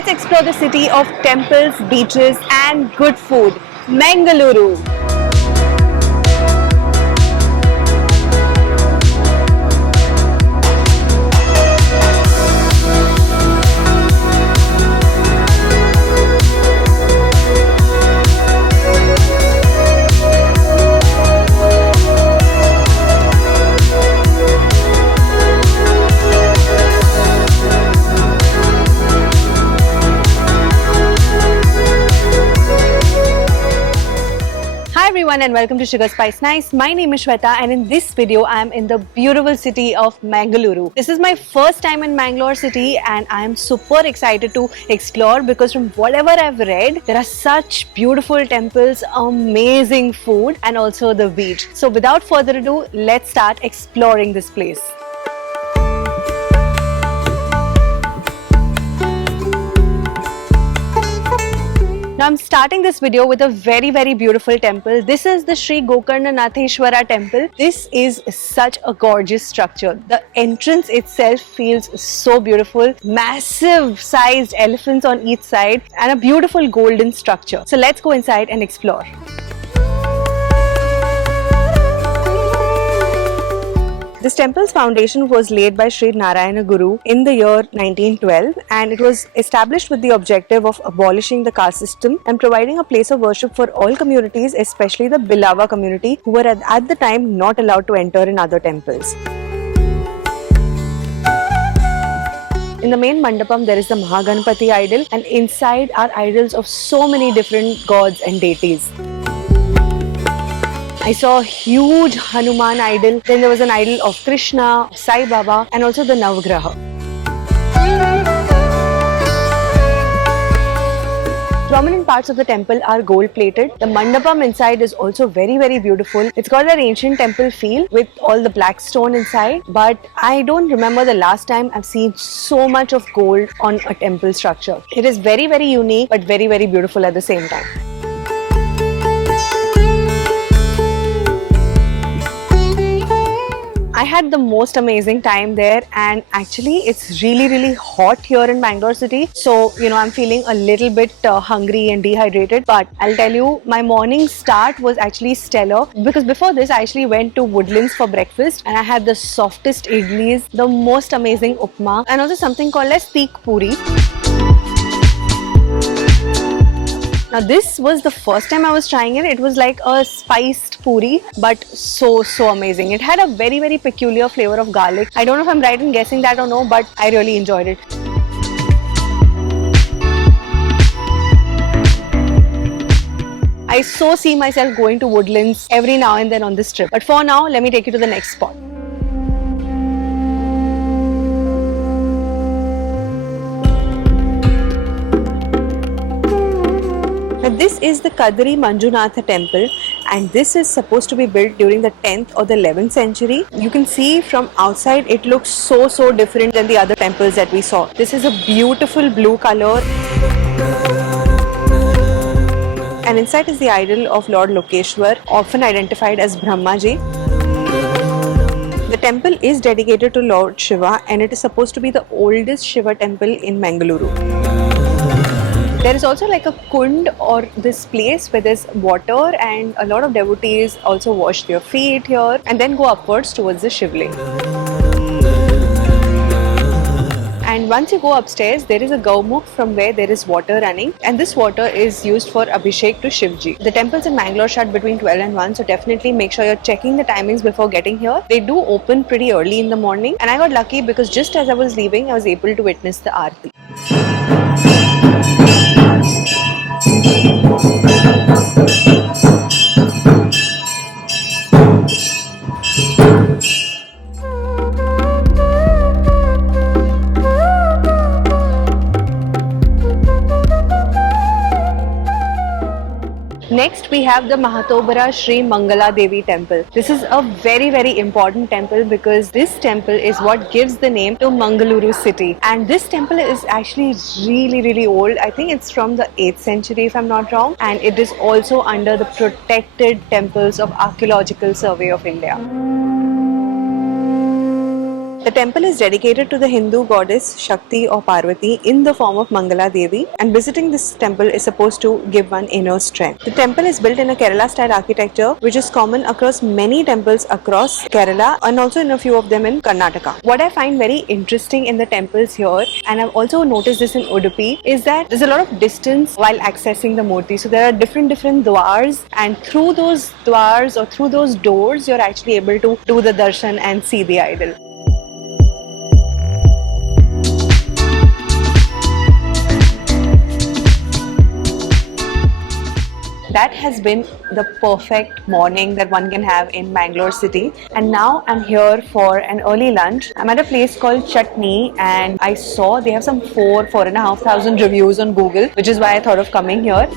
let's explore the city of temples, beaches and good food, Mangaluru. And welcome to Sugar Spice Nice. My name is Shweta and in this video I am in the beautiful city of Mangaluru. This is my first time in Mangalore city and I am super excited to explore because from whatever I've read, there are such beautiful temples, amazing food and also the beach. So without further ado, let's start exploring this place. Now I'm starting this video with a very beautiful temple. This is the Shree Gokarnanatheshwara temple. This is such a gorgeous structure. The entrance itself feels so beautiful. Massive sized elephants on each side and a beautiful golden structure. So let's go inside and explore. This temple's foundation was laid by Sri Narayana Guru in the year 1912 and it was established with the objective of abolishing the caste system and providing a place of worship for all communities, especially the Bilava community who were at the time not allowed to enter in other temples. In the main mandapam there is the Mahaganapathi idol and inside are idols of so many different gods and deities. I saw a huge Hanuman idol, then there was an idol of Krishna, Sai Baba and also the Navagraha. Prominent parts of the temple are gold plated. The mandapam inside is also very beautiful. It's got that ancient temple feel with all the black stone inside, but I don't remember the last time I've seen so much of gold on a temple structure. It is very unique but very beautiful at the same time. I had the most amazing time there and actually it's really hot here in Bangalore city. So, I'm feeling a little bit hungry and dehydrated, but I'll tell you, my morning start was actually stellar because before this I actually went to Woodlands for breakfast and I had the softest idlis, the most amazing upma and also something called as teak puri. Now this was the first time I was trying it. It was like a spiced puri but so amazing. It had a very peculiar flavor of garlic. I don't know if I'm right in guessing that or no, but I really enjoyed it. I so see myself going to Woodlands every now and then on this trip. But for now, let me take you to the next spot. This is the Kadri Manjunatha temple and this is supposed to be built during the 10th or the 11th century. You can see from outside it looks so different than the other temples that we saw. This is a beautiful blue color and inside is the idol of Lord Lokeshwar, often identified as Brahmaji. The temple is dedicated to Lord Shiva and it is supposed to be the oldest Shiva temple in Mangaluru. There is also like a kund or this place where there's water and a lot of devotees also wash their feet here and then go upwards towards the Shivling. And once you go upstairs, there is a Gaumukh from where there is water running and this water is used for Abhishek to Shivji. The temples in Mangalore shut between 12 and 1, so definitely make sure you're checking the timings before getting here. They do open pretty early in the morning and I got lucky because just as I was leaving, I was able to witness the Aarti. Next we have the Mahatobara Shree Mangaladevi temple. This is a very important temple because this temple is what gives the name to Mangaluru city. And this temple is actually really old. I think it's from the 8th century if I'm not wrong. And it is also under the protected temples of Archaeological Survey of India. The temple is dedicated to the Hindu goddess Shakti or Parvati in the form of Mangaladevi, and visiting this temple is supposed to give one inner strength. The temple is built in a Kerala style architecture which is common across many temples across Kerala and also in a few of them in Karnataka. What I find very interesting in the temples here, and I've also noticed this in Udupi, is that there's a lot of distance while accessing the murti. So there are different dwars, and through those dwars or through those doors you're actually able to do the darshan and see the idol. That has been the perfect morning that one can have in Mangalore city, and now I'm here for an early lunch. I'm at a place called Chutney, and I saw they have some 4,500 reviews on Google, which is why I thought of coming here.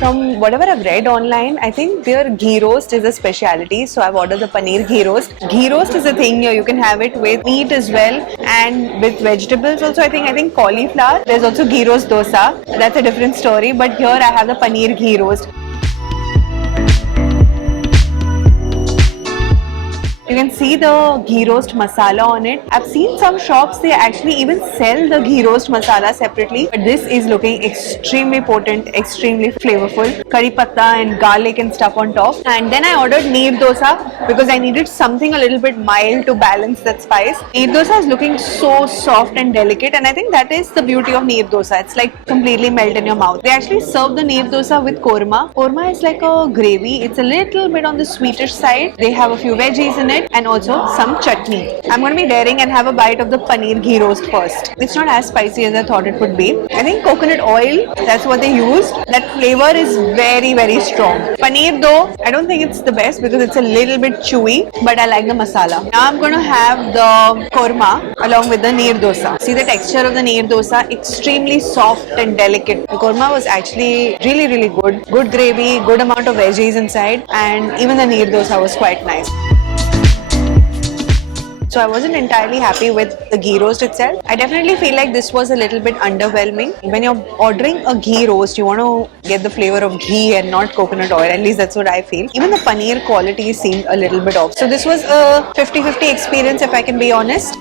From whatever I've read online, I think their ghee roast is a speciality. So I've ordered the paneer ghee roast. Ghee roast is a thing here. You can have it with meat as well and with vegetables also. I think cauliflower. There's also ghee roast dosa. That's a different story. But here I have the paneer ghee roast. You can see the ghee roast masala on it. I've seen some shops, they actually even sell the ghee roast masala separately. But this is looking extremely potent, extremely flavorful. Curry patta and garlic and stuff on top. And then I ordered neer dosa because I needed something a little bit mild to balance that spice. Neer dosa is looking so soft and delicate, and I think that is the beauty of neer dosa. It's like completely melt in your mouth. They actually serve the neer dosa with korma. Korma is like a gravy. It's a little bit on the sweetish side. They have a few veggies in it and also some chutney. I'm going to be daring and have a bite of the paneer ghee roast first. It's not as spicy as I thought it would be. I think coconut oil, that's what they used. That flavor is very, very strong. Paneer though, I don't think it's the best because it's a little bit chewy, but I like the masala. Now I'm going to have the korma along with the neer dosa. See the texture of the neer dosa, extremely soft and delicate. The korma was actually really, really good. Good gravy, good amount of veggies inside, and even the neer dosa was quite nice. So I wasn't entirely happy with the ghee roast itself. I definitely feel like this was a little bit underwhelming. When you're ordering a ghee roast, you want to get the flavor of ghee and not coconut oil. At least that's what I feel. Even the paneer quality seemed a little bit off. So this was a 50-50 experience, if I can be honest.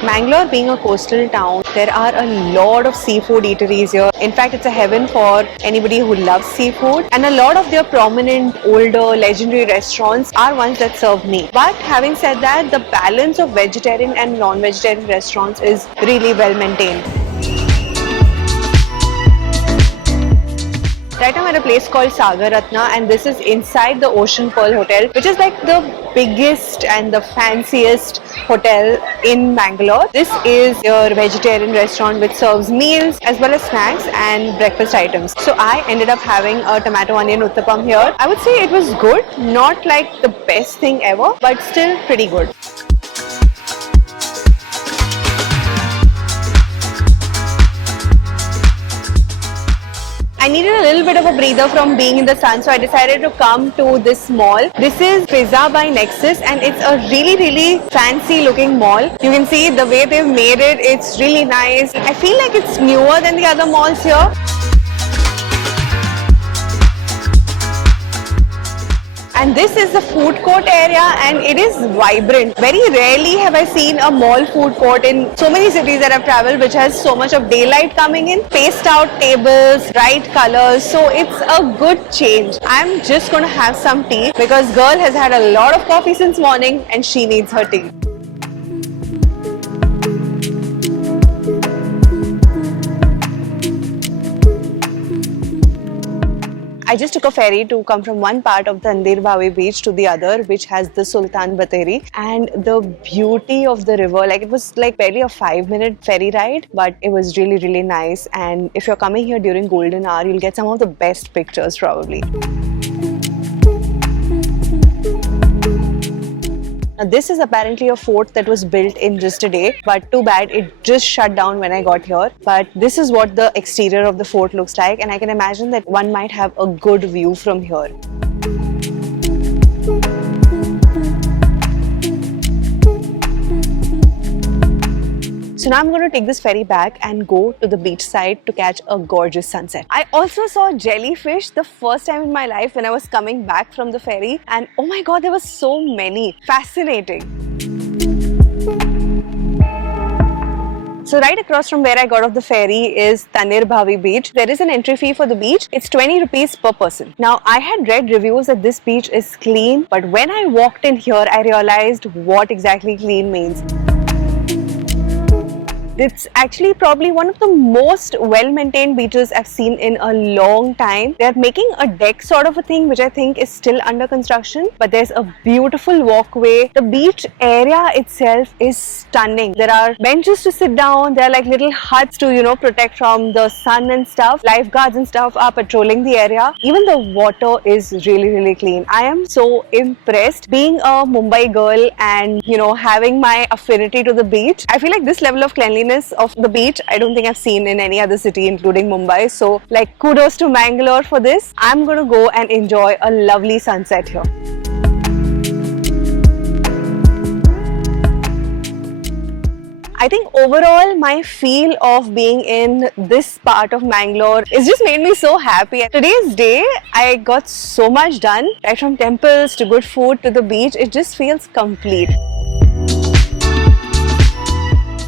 Mangalore being a coastal town, there are a lot of seafood eateries here. In fact, it's a heaven for anybody who loves seafood. And a lot of their prominent, older, legendary restaurants are ones that serve meat. But having said that, the balance of vegetarian and non-vegetarian restaurants is really well maintained. Right now I'm at a place called Sagar Ratna, and this is inside the Ocean Pearl Hotel, which is like the biggest and the fanciest hotel in Mangalore. This is your vegetarian restaurant which serves meals as well as snacks and breakfast items. So I ended up having a tomato onion uttapam here. I would say it was good, not like the best thing ever, but still pretty good. I needed a little bit of a breather from being in the sun, so I decided to come to this mall. This is Pizza by Nexus, and it's a really, really fancy looking mall. You can see the way they've made it, it's really nice. I feel like it's newer than the other malls here. And this is the food court area, and it is vibrant. Very rarely have I seen a mall food court in so many cities that I've traveled which has so much of daylight coming in. Spaced out tables, bright colors, so it's a good change. I'm just going to have some tea because girl has had a lot of coffee since morning and she needs her tea. I just took a ferry to come from one part of the Tannirbhavi Beach to the other, which has the Sulthan Battheri, and the beauty of the river, like it was like barely a 5-minute ferry ride, but it was really, really nice. And if you're coming here during golden hour, you'll get some of the best pictures probably. Now, this is apparently a fort that was built in just a day, but too bad it just shut down when I got here. But this is what the exterior of the fort looks like, and I can imagine that one might have a good view from here. So So now I'm going to take this ferry back and go to the beach side to catch a gorgeous sunset. I also saw jellyfish the first time in my life when I was coming back from the ferry, and oh my god, there were so many. Fascinating. So right across from where I got off the ferry is Tannirbhavi Beach. There is an entry fee for the beach. It's 20 rupees per person. Now I had read reviews that this beach is clean, but when I walked in here, I realized what exactly clean means. It's actually probably one of the most well-maintained beaches I've seen in a long time. They're making a deck sort of a thing, which I think is still under construction, but there's a beautiful walkway. The beach area itself is stunning. There are benches to sit down. There are like little huts to, protect from the sun and stuff. Lifeguards and stuff are patrolling the area. Even the water is really, really clean. I am so impressed. Being a Mumbai girl and, having my affinity to the beach, I feel like this level of cleanliness of the beach I don't think I've seen in any other city including Mumbai. So kudos to Mangalore for this. I'm gonna go and enjoy a lovely sunset here. I think overall my feel of being in this part of Mangalore is just made me so happy. Today's day I got so much done, right from temples to good food to the beach. It just feels complete.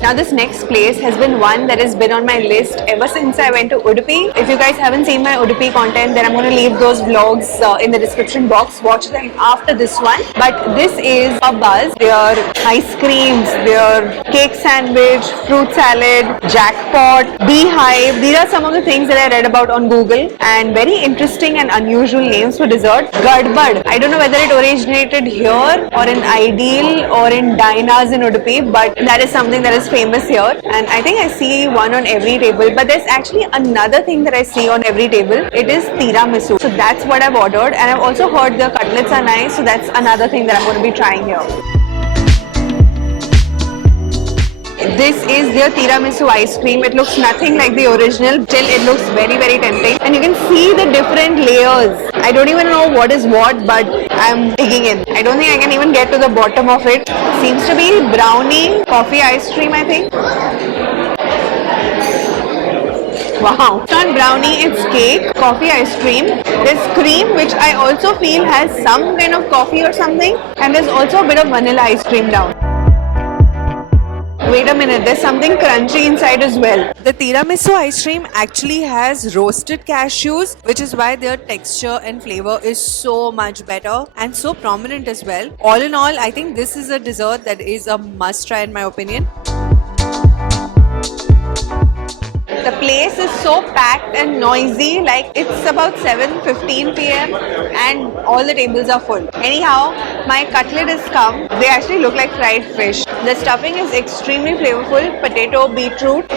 Now this next place has been one that has been on my list ever since I went to Udupi. If you guys haven't seen my Udupi content, then I'm going to leave those vlogs in the description box. Watch them after this one. But this is PABBA'S. Their ice creams, their cake sandwich, fruit salad, jackpot, beehive. These are some of the things that I read about on Google, and very interesting and unusual names for dessert. Gadbad. I don't know whether it originated here or in Ideal or in Dinah's in Udupi, but that is something that is famous here, and I think I see one on every table. But there's actually another thing that I see on every table. It is tiramisu. So that's what I've ordered, and I've also heard the cutlets are nice, so that's another thing that I'm going to be trying here. This is their tiramisu ice cream. It looks nothing like the original, till it looks very, very tempting. And you can see the different layers. I don't even know what is what, but I'm digging in. I don't think I can even get to the bottom of it. Seems to be brownie, coffee ice cream, I think. Wow. It's not brownie, it's cake, coffee ice cream. There's cream, which I also feel has some kind of coffee or something. And there's also a bit of vanilla ice cream down. Wait a minute, there's something crunchy inside as well. The tiramisu ice cream actually has roasted cashews, which is why their texture and flavor is so much better and so prominent as well. All in all, I think this is a dessert that is a must try in my opinion. The place is so packed and noisy, like it's about 7:15 p.m. and all the tables are full. Anyhow, my cutlet has come. They actually look like fried fish. The stuffing is extremely flavorful, potato, beetroot.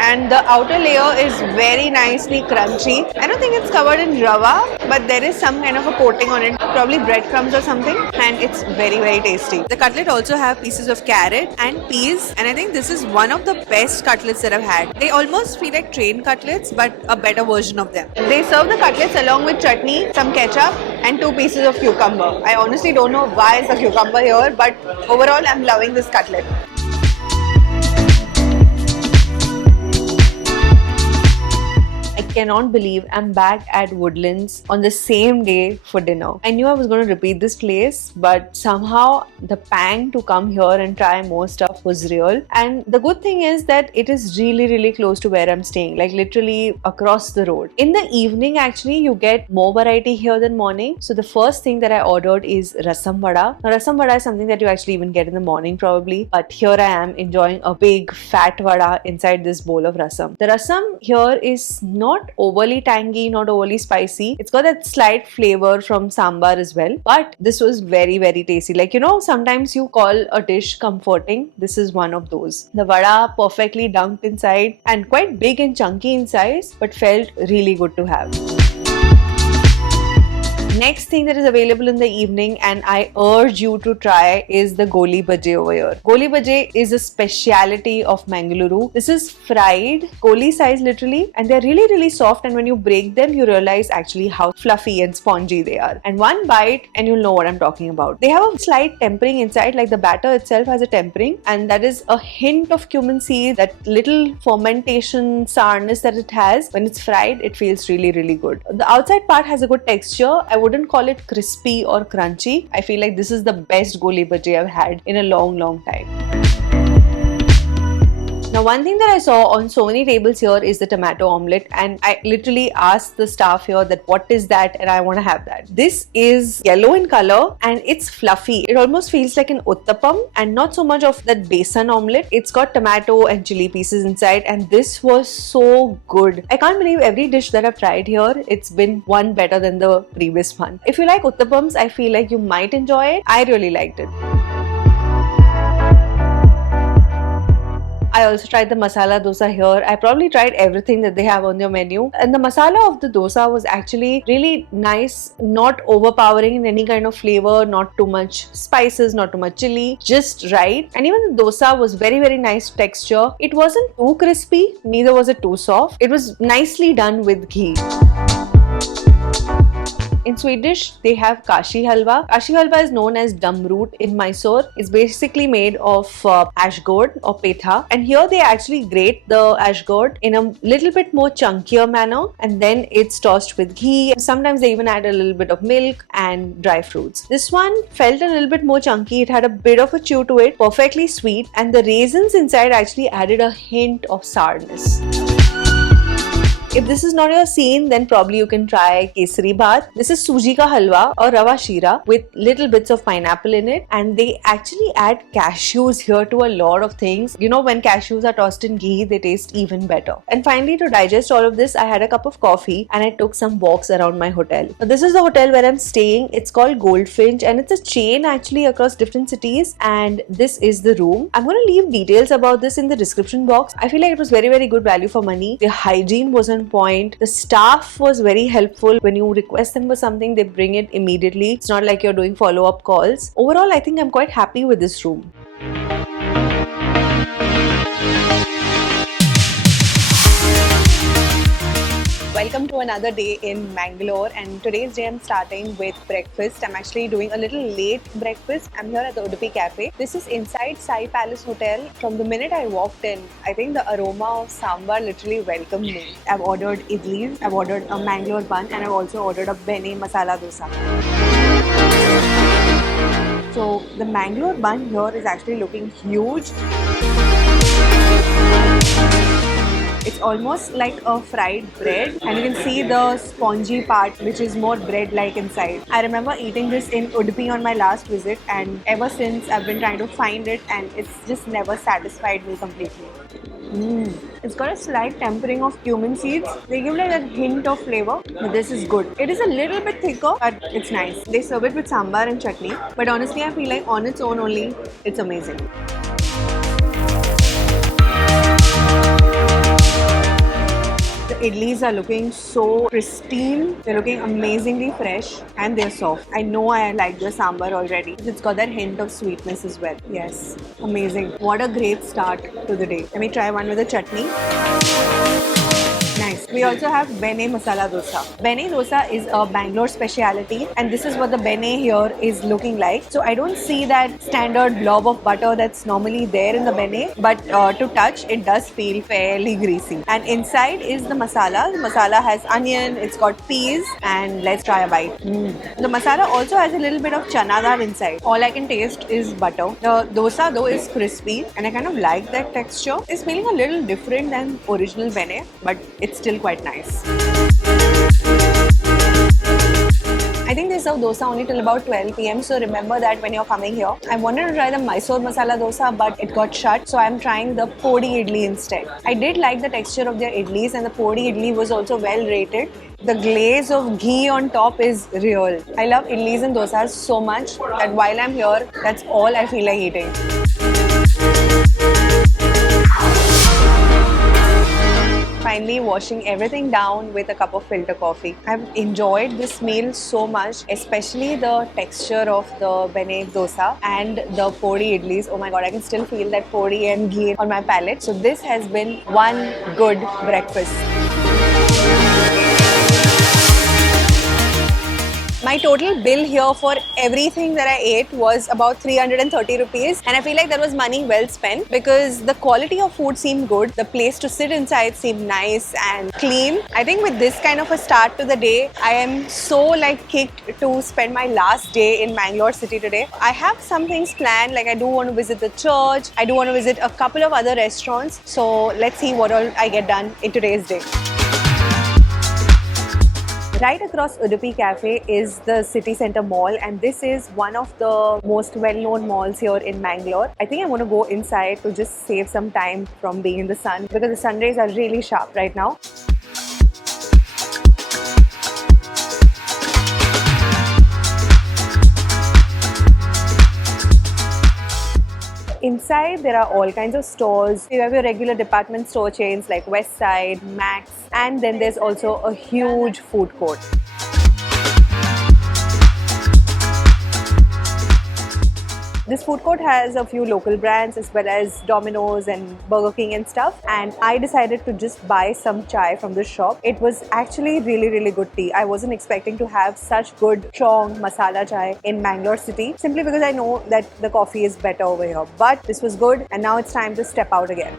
And the outer layer is very nicely crunchy. I don't think it's covered in rava, but there is some kind of a coating on it, probably breadcrumbs or something, and it's very, very tasty. The cutlet also have pieces of carrot and peas, and I think this is one of the best cutlets that I've had. They almost feel like train cutlets, but a better version of them. They serve the cutlets along with chutney, some ketchup, and 2 pieces of cucumber. I honestly don't know why it's a cucumber here, but overall I'm loving this cutlet. Cannot believe I'm back at Woodlands on the same day for dinner. I knew I was going to repeat this place, but somehow the pang to come here and try more stuff was real. And the good thing is that it is really, really close to where I'm staying, like literally across the road. In the evening, actually, you get more variety here than morning. So the first thing that I ordered is rasam vada. Now, rasam vada is something that you actually even get in the morning probably, but here I am enjoying a big fat vada inside this bowl of rasam. The rasam here is not overly tangy, not overly spicy. It's got that slight flavor from sambar as well, but this was very, very tasty. Like, sometimes you call a dish comforting. This is one of those. The vada perfectly dunked inside and quite big and chunky in size, but felt really good to have. Next thing that is available in the evening and I urge you to try is the Goli Bajje over here. Goli Bajje is a speciality of Mangaluru. This is fried, goli size literally, and they're really soft, and when you break them you realize actually how fluffy and spongy they are. And one bite and you'll know what I'm talking about. They have a slight tempering inside, like the batter itself has a tempering, and that is a hint of cumin seeds, that little fermentation sourness that it has. When it's fried, it feels really good. The outside part has a good texture. I wouldn't call it crispy or crunchy. I feel like this is the best Goli Bajje I've had in a long time. Now, one thing that I saw on so many tables here is the tomato omelette, and I literally asked the staff here that what is that, and I want to have that. This is yellow in color and it's fluffy. It almost feels like an uttapam and not so much of that besan omelette. It's got tomato and chili pieces inside, and this was so good. I can't believe every dish that I've tried here, it's been one better than the previous one. If you like uttapams, I feel like you might enjoy it. I really liked it. I also tried the masala dosa here. I probably tried everything that they have on their menu. And the masala of the dosa was actually really nice, not overpowering in any kind of flavor, not too much spices, not too much chili, just right. And even the dosa was very nice texture. It wasn't too crispy, neither was it too soft. It was nicely done with ghee. In Swedish, they have kashi halwa. Kashi halwa is known as dum root in Mysore. It's basically made of ash gourd or petha. And here they actually grate the ash gourd in a little bit more chunkier manner, and then it's tossed with ghee. Sometimes they even add a little bit of milk and dry fruits. This one felt a little bit more chunky. It had a bit of a chew to it, perfectly sweet, and the raisins inside actually added a hint of sourness. If this is not your scene, then probably you can try kesari bhat. This is suji ka halwa or rava shira with little bits of pineapple in it, and they actually add cashews here to a lot of things. You know, when cashews are tossed in ghee, they taste even better. And finally, to digest all of this, I had a cup of coffee and I took some walks around my hotel. Now, this is the hotel where I'm staying. It's called Goldfinch, and it's a chain actually across different cities, and this is the room. I'm going to leave details about this in the description box. I feel like it was very good value for money. The hygiene was on point. The staff was very helpful. When you request them for something, they bring it immediately. It's not like you're doing follow-up calls. Overall, I think I'm quite happy with this room. Welcome to another day in Mangalore, and today's day I'm starting with breakfast. I'm actually doing a little late breakfast. I'm here at the Udipi Cafe. This is inside Sai Palace Hotel. From the minute I walked in, I think the aroma of sambar literally welcomed me. I've ordered idlis, I've ordered a Mangalore bun, and I've also ordered a bene masala dosa. So the Mangalore bun here is actually looking huge. It's almost like a fried bread, and you can see the spongy part, which is more bread-like inside. I remember eating this in Udupi on my last visit, and ever since I've been trying to find it, and it's just never satisfied me completely. It's got a slight tempering of cumin seeds. They give like a hint of flavor, but this is good. It is a little bit thicker, but it's nice. They serve it with sambar and chutney, but honestly I feel like on its own only, it's amazing. The idlis are looking so pristine. They're looking amazingly fresh, and they're soft. I know I like the sambar already. It's got that hint of sweetness as well. Yes, amazing. What a great start to the day. Let me try one with a chutney. Nice. We also have bene masala dosa. Bene dosa is a Bangalore speciality, and this is what the bene here is looking like. So I don't see that standard blob of butter that's normally there in the bene, but to touch, it does feel fairly greasy. And inside is the masala. The masala has onion, it's got peas, and let's try a bite. The masala also has a little bit of chana dal inside. All I can taste is butter. The dosa though is crispy, and I kind of like that texture. It's feeling a little different than original bene, but it's still quite nice. I think they serve dosa only till about 12 PM, so remember that when you're coming here. I wanted to try the Mysore masala dosa, but it got shut, so I'm trying the podi idli instead. I did like the texture of their idlis, and the podi idli was also well rated. The glaze of ghee on top is real. I love idlis and dosas so much that while I'm here, that's all I feel like eating. finally washing everything down with a cup of filter coffee. I've enjoyed this meal so much, especially the texture of the bene dosa and the podi idlis. Oh my god, I can still feel that podi and ghee on my palate. So this has been one good breakfast. My total bill here for everything that I ate was about 330 rupees, and I feel like that was money well spent because the quality of food seemed good, the place to sit inside seemed nice and clean. I think with this kind of a start to the day, I am so like kicked to spend my last day in Mangalore city today. I have some things planned, like I do want to visit the church, I do want to visit a couple of other restaurants, so let's see what all I get done in today's day. Right across Udipi Cafe is the city centre mall, and this is one of the most well-known malls here in Mangalore. I think I want to go inside to just save some time from being in the sun because the sun rays are really sharp right now. Inside there are all kinds of stores. You have your regular department store chains like Westside, Max, and then there's also a huge food court. This food court has a few local brands as well as Domino's and Burger King and stuff, and I decided to just buy some chai from this shop. It was actually really good tea. I wasn't expecting to have such good strong masala chai in Mangalore city simply because I know that the coffee is better over here. But this was good, and now it's time to step out again.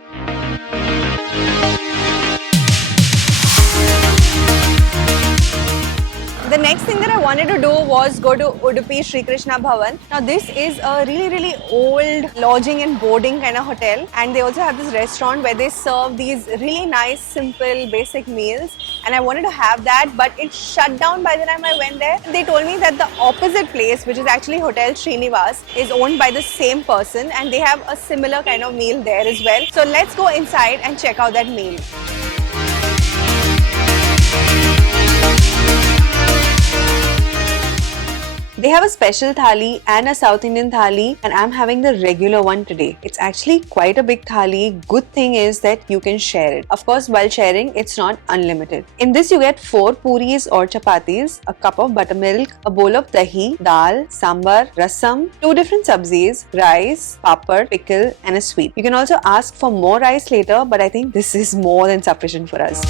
The next thing that I wanted to do was go to Udupi Sri Krishna Bhavan. Now this is a really old lodging and boarding kind of hotel, and they also have this restaurant where they serve these really nice, simple, basic meals, and I wanted to have that, but it shut down by the time I went there. They told me that the opposite place, which is actually Hotel Srinivas, is owned by the same person, and they have a similar kind of meal there as well. So let's go inside and check out that meal. They have a special thali and a South Indian thali, and I'm having the regular one today. It's actually quite a big thali. Good thing is that you can share it. Of course, while sharing, it's not unlimited. In this, you get 4 puris or chapatis, a cup of buttermilk, a bowl of dahi, dal, sambar, rasam, 2 different sabzis, rice, papad, pickle, and a sweet. You can also ask for more rice later, but I think this is more than sufficient for us.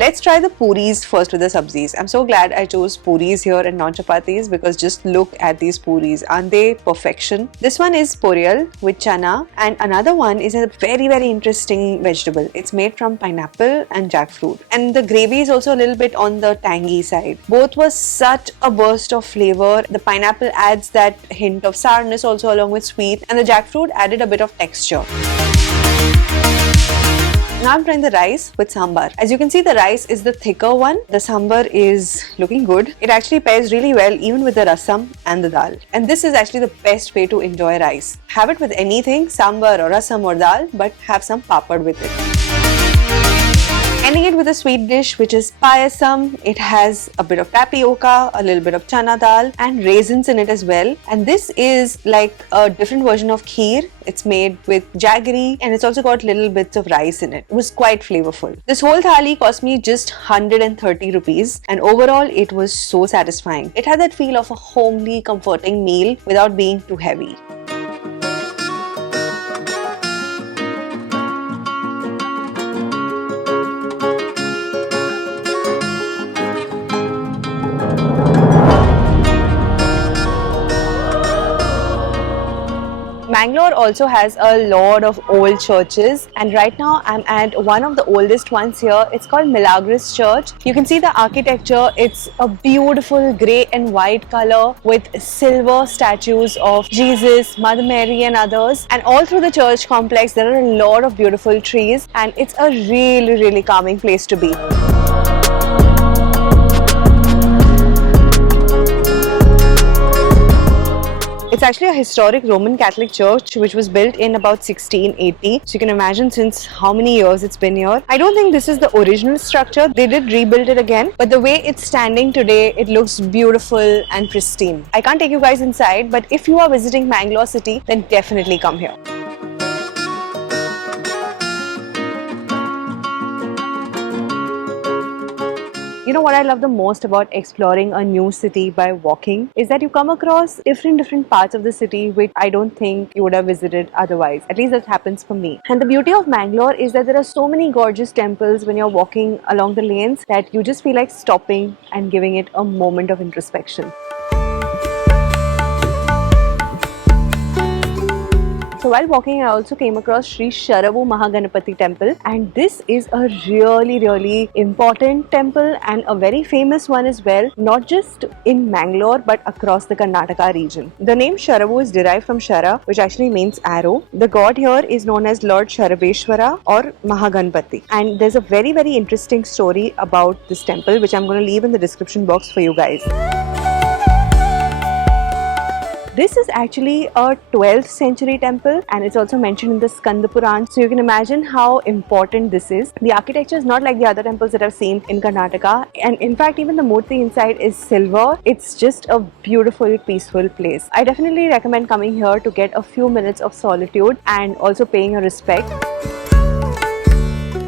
Let's try the puris first with the sabzis. I'm so glad I chose puris here and not chapatis because just look at these puris. Aren't they perfection? This one is poriyal with chana, and another one is a very interesting vegetable. It's made from pineapple and jackfruit. And the gravy is also a little bit on the tangy side. Both were such a burst of flavor. The pineapple adds that hint of sourness also along with sweet, and the jackfruit added a bit of texture. Now I'm trying the rice with sambar. As you can see, the rice is the thicker one. The sambar is looking good. It actually pairs really well even with the rasam and the dal. And this is actually the best way to enjoy rice. Have it with anything, sambar or rasam or dal, but have some papad with it. Ending it with a sweet dish which is payasam. It has a bit of tapioca, a little bit of chana dal and raisins in it as well. And this is like a different version of kheer. It's made with jaggery and it's also got little bits of rice in it. It was quite flavorful. This whole thali cost me just 130 rupees, and overall it was so satisfying. It had that feel of a homely, comforting meal without being too heavy. Mangalore also has a lot of old churches, and right now I'm at one of the oldest ones here. It's called Milagres Church. You can see the architecture. It's a beautiful grey and white color with silver statues of Jesus, Mother Mary and others. And all through the church complex there are a lot of beautiful trees, and it's a really calming place to be. It's actually a historic Roman Catholic church which was built in about 1680. So you can imagine since how many years it's been here. I don't think this is the original structure. They did rebuild it again. But the way it's standing today, it looks beautiful and pristine. I can't take you guys inside, but if you are visiting Mangalore city, then definitely come here. You know what I love the most about exploring a new city by walking is that you come across different parts of the city which I don't think you would have visited otherwise. At least that happens for me. And the beauty of Mangalore is that there are so many gorgeous temples when you're walking along the lanes that you just feel like stopping and giving it a moment of introspection. So while walking, I also came across Shree Sharavu Mahaganapathi temple, and this is a really important temple and a very famous one as well, not just in Mangalore but across the Karnataka region. The name Sharavu is derived from Shara, which actually means arrow. The god here is known as Lord Sharaveshwara or Mahaganapathi, and there's a very interesting story about this temple which I'm going to leave in the description box for you guys. This is actually a 12th century temple and it's also mentioned in the Skanda Puran, so you can imagine how important this is. The architecture is not like the other temples that I've seen in Karnataka, and in fact even the murti inside is silver. It's just a beautiful, peaceful place. I definitely recommend coming here to get a few minutes of solitude and also paying your respect.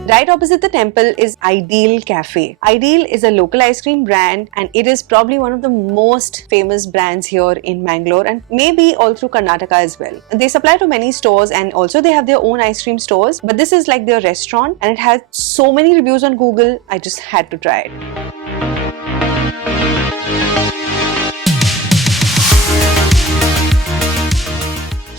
Right opposite the temple is Ideal Cafe. Ideal is a local ice cream brand and it is probably one of the most famous brands here in Mangalore and maybe all through Karnataka as well. They supply to many stores and also they have their own ice cream stores, but this is like their restaurant and it has so many reviews on Google, I just had to try it.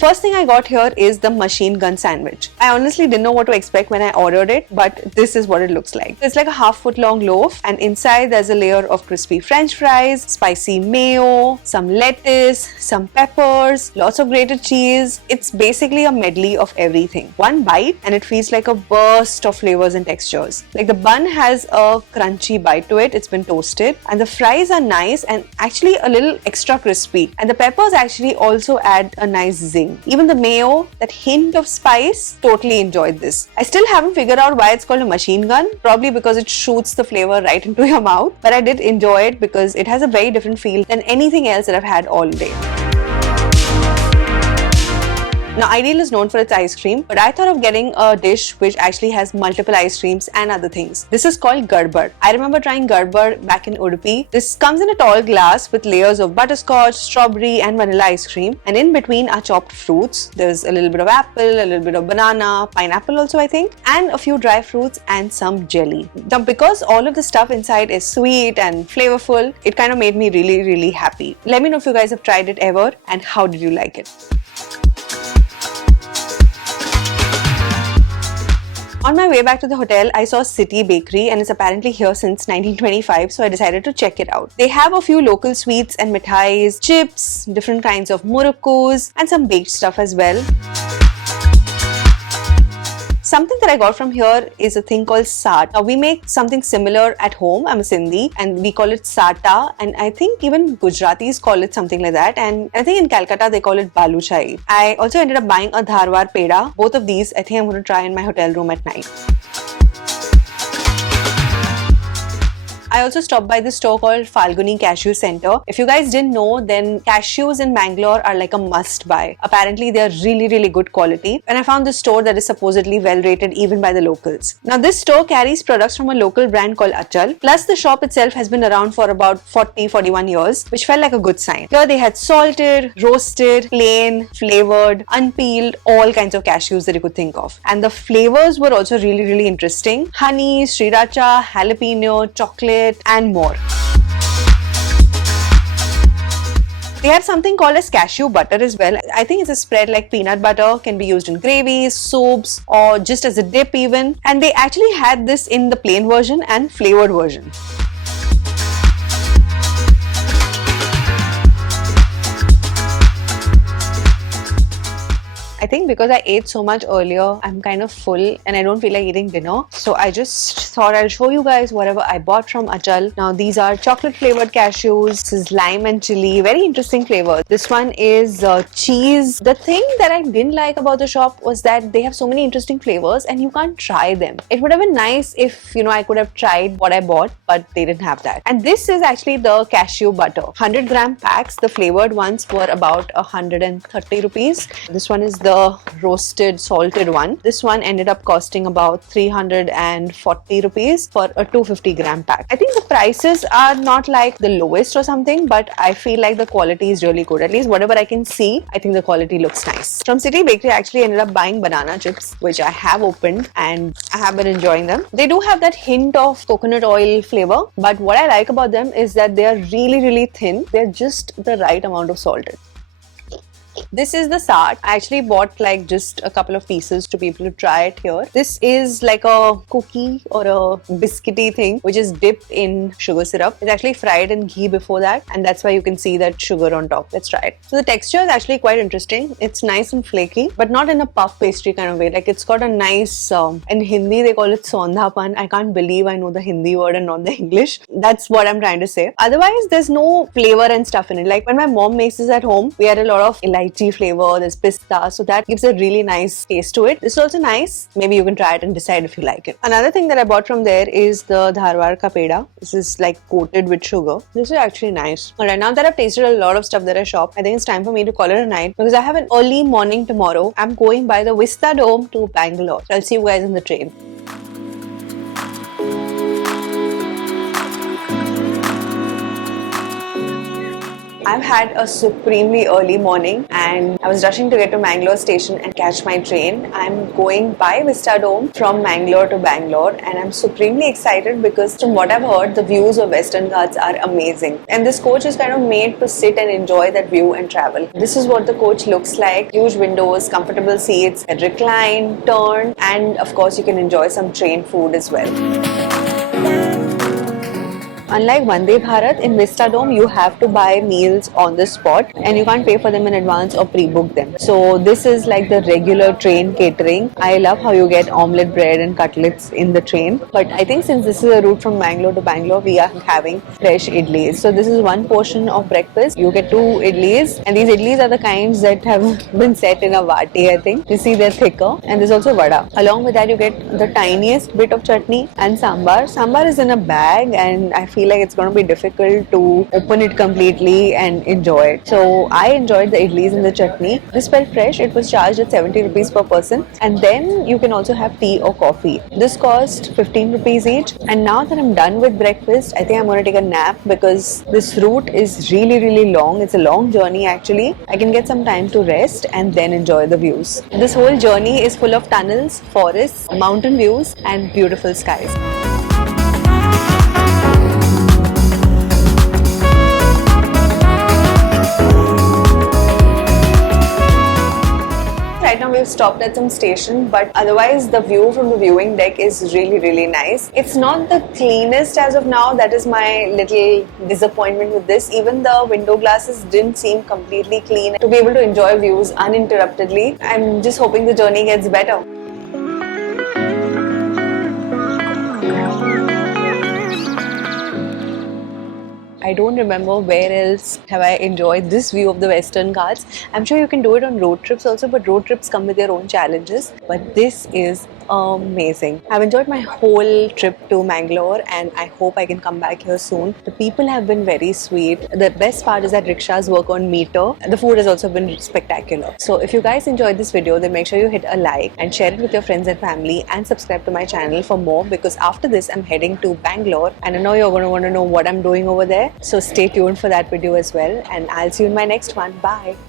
First thing I got here is the machine gun sandwich. I honestly didn't know what to expect when I ordered it, but this is what it looks like. It's like a half-foot long loaf and inside there's a layer of crispy french fries, spicy mayo, some lettuce, some peppers, lots of grated cheese. It's basically a medley of everything. One bite and it feels like a burst of flavors and textures. Like the bun has a crunchy bite to it, it's been toasted, and the fries are nice and actually a little extra crispy, and the peppers actually also add a nice zing. Even the mayo, that hint of spice, totally enjoyed this. I still haven't figured out why it's called a machine gun, probably because it shoots the flavor right into your mouth, but I did enjoy it because it has a very different feel than anything else that I've had all day. Now Ideal is known for its ice cream, but I thought of getting a dish which actually has multiple ice creams and other things. This is called Gadbad. I remember trying Gadbad back in Udupi. This comes in a tall glass with layers of butterscotch, strawberry and vanilla ice cream, and in between are chopped fruits. There's a little bit of apple, a little bit of banana, pineapple also I think, and a few dry fruits and some jelly. Now because all of the stuff inside is sweet and flavorful, it kind of made me really happy. Let me know if you guys have tried it ever and how did you like it. On my way back to the hotel, I saw City Bakery and it's apparently here since 1925, so I decided to check it out. They have a few local sweets and mithais, chips, different kinds of murukkus and some baked stuff as well. Something that I got from here is a thing called saat. Now we make something similar at home. I'm a Sindhi and we call it sata, and I think even Gujaratis call it something like that, and I think in Calcutta they call it baluchai. I also ended up buying a Dharwar peda. Both of these I think I'm going to try in my hotel room at night. I also stopped by this store called Falguni Cashew Center. If you guys didn't know, then cashews in Mangalore are like a must buy. Apparently they're really good quality, and I found this store that is supposedly well rated even by the locals. Now this store carries products from a local brand called Achal, plus the shop itself has been around for about 40-41 years, which felt like a good sign. Here they had salted, roasted, plain, flavored, unpeeled, all kinds of cashews that you could think of. And the flavors were also really interesting. Honey, sriracha, jalapeno, chocolate and more. They have something called as cashew butter as well. I think it's a spread like peanut butter, can be used in gravies, soups or just as a dip even. And they actually had this in the plain version and flavored version. I think because I ate so much earlier, I'm kind of full and I don't feel like eating dinner. So I just thought I'll show you guys whatever I bought from Achal. Now these are chocolate flavored cashews. This is lime and chili. Very interesting flavor. This one is cheese. The thing that I didn't like about the shop was that they have so many interesting flavors and you can't try them. It would have been nice if, you know, I could have tried what I bought, but they didn't have that. And this is actually the cashew butter. 100 gram packs. The flavored ones were about 130 rupees. This one is the the roasted salted one. This one ended up costing about 340 rupees for a 250 gram pack. I think the prices are not like the lowest or something, but I feel like the quality is really good. At least whatever I can see, I think the quality looks nice. From City Bakery, I actually ended up buying banana chips, which I have opened and I have been enjoying them. They do have that hint of coconut oil flavor, but what I like about them is that they are really thin. They're just the right amount of salted. This is the sart. I actually bought like just a couple of pieces to be able to try it here. This is like a cookie or a biscuity thing which is dipped in sugar syrup. It's actually fried in ghee before that, and that's why you can see that sugar on top. Let's try it. So the texture is actually quite interesting. It's nice and flaky, but not in a puff pastry kind of way. Like it's got a nice, in Hindi they call it sondhapan. I can't believe I know the Hindi word and not the English. That's what I'm trying to say. Otherwise, there's no flavor and stuff in it. Like when my mom makes this at home, we had a lot of lychee flavor, there's pista, so that gives a really nice taste to it. This is also nice. Maybe you can try it and decide if you like it. Another thing that I bought from there is the Dharwad ka peda. This is like coated with sugar. This is actually nice. Alright, now that I've tasted a lot of stuff that I shop, I think it's time for me to call it a night because I have an early morning tomorrow. I'm going by the Vistadome to Bangalore. So I'll see you guys in the train. I've had a supremely early morning and I was rushing to get to Mangalore station and catch my train. I'm going by Vistadome from Mangalore to Bangalore and I'm supremely excited because from what I've heard, the views of Western Ghats are amazing. And this coach is kind of made to sit and enjoy that view and travel. This is what the coach looks like. Huge windows, comfortable seats, a recline, turn, and of course you can enjoy some train food as well. Unlike Vande Bharat, in Vistadome you have to buy meals on the spot and you can't pay for them in advance or pre-book them. So this is like the regular train catering. I love how you get omelette bread and cutlets in the train. But I think since this is a route from Mangalore to Bangalore, we are having fresh idlis. So this is one portion of breakfast. You get 2 idlis and these idlis are the kinds that have been set in a vati, I think. You see they're thicker, and there's also vada. Along with that you get the tiniest bit of chutney and sambar. Sambar is in a bag and I feel like it's going to be difficult to open it completely and enjoy it. So I enjoyed the idlis and the chutney. This felt fresh. It was charged at 70 rupees per person, and then you can also have tea or coffee. This cost 15 rupees each. And now that I'm done with breakfast, I think I'm going to take a nap because this route is really long. It's a long journey actually. I can get some time to rest and then enjoy the views. This whole journey is full of tunnels, forests, mountain views and beautiful skies. Right now we've stopped at some station, but otherwise the view from the viewing deck is really nice. It's not the cleanest as of now. That is my little disappointment with this. Even the window glasses didn't seem completely clean to be able to enjoy views uninterruptedly. I'm just hoping the journey gets better. I don't remember where else have I enjoyed this view of the Western Ghats. I'm sure you can do it on road trips also, but road trips come with their own challenges. But this is amazing. I've enjoyed my whole trip to Mangalore and I hope I can come back here soon. The people have been very sweet. The best part is that rickshaws work on meter. The food has also been spectacular. So if you guys enjoyed this video, then make sure you hit a like and share it with your friends and family and subscribe to my channel for more, because after this I'm heading to Bangalore and I know you're going to want to know what I'm doing over there. So stay tuned for that video as well, and I'll see you in my next one. Bye.